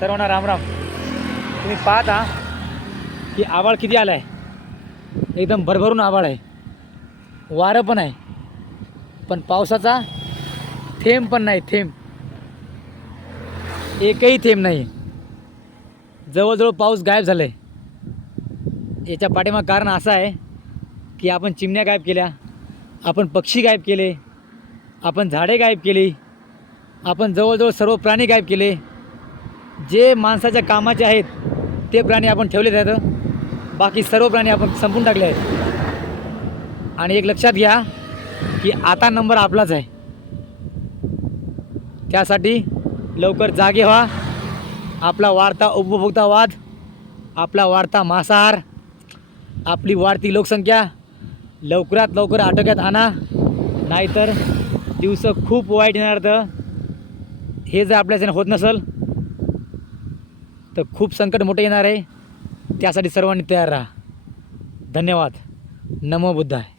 सर्वांना रामराम तुम्ही पाहता की आवाळ किती आला आहे एकदम भरभरून आवाळ आहे. वारं पण आहे. पण पावसाचा थेंब पण नाही थेंब. एकही थेंब नाही. जवळजवळ पाऊस गायब झाला आहे याच्या पाठीमाग कारण असं आहे की आपण चिमण्या गायब केल्या आपण पक्षी गायब केले आपण झाडे गायब केली आपण जवळजवळ सर्व प्राणी गायब केले जे माणसाच्या कामाचे आहेत ते प्राणी आपण ठेवले आहेत. बाकी सर्व प्राणी आपण संपून टाकले आहेत. आणि एक लक्षात घ्या की आता नंबर आपलाच आहे. त्यासाठी लवकर जागे व्हा. आपला वाढता उपभोक्तावाद आपला वाढता मांसाहार आपली वाढती लोकसंख्या लवकरात लवकर आटोक्यात आणा. नाहीतर दिवस खूप वाईट येणार तर हे जर आपल्याच्यानं होत नसेल तर खूप संकट मोठं येणार आहे. त्यासाठी सर्वांनी तयार राहा. धन्यवाद. नमो बुद्धाय.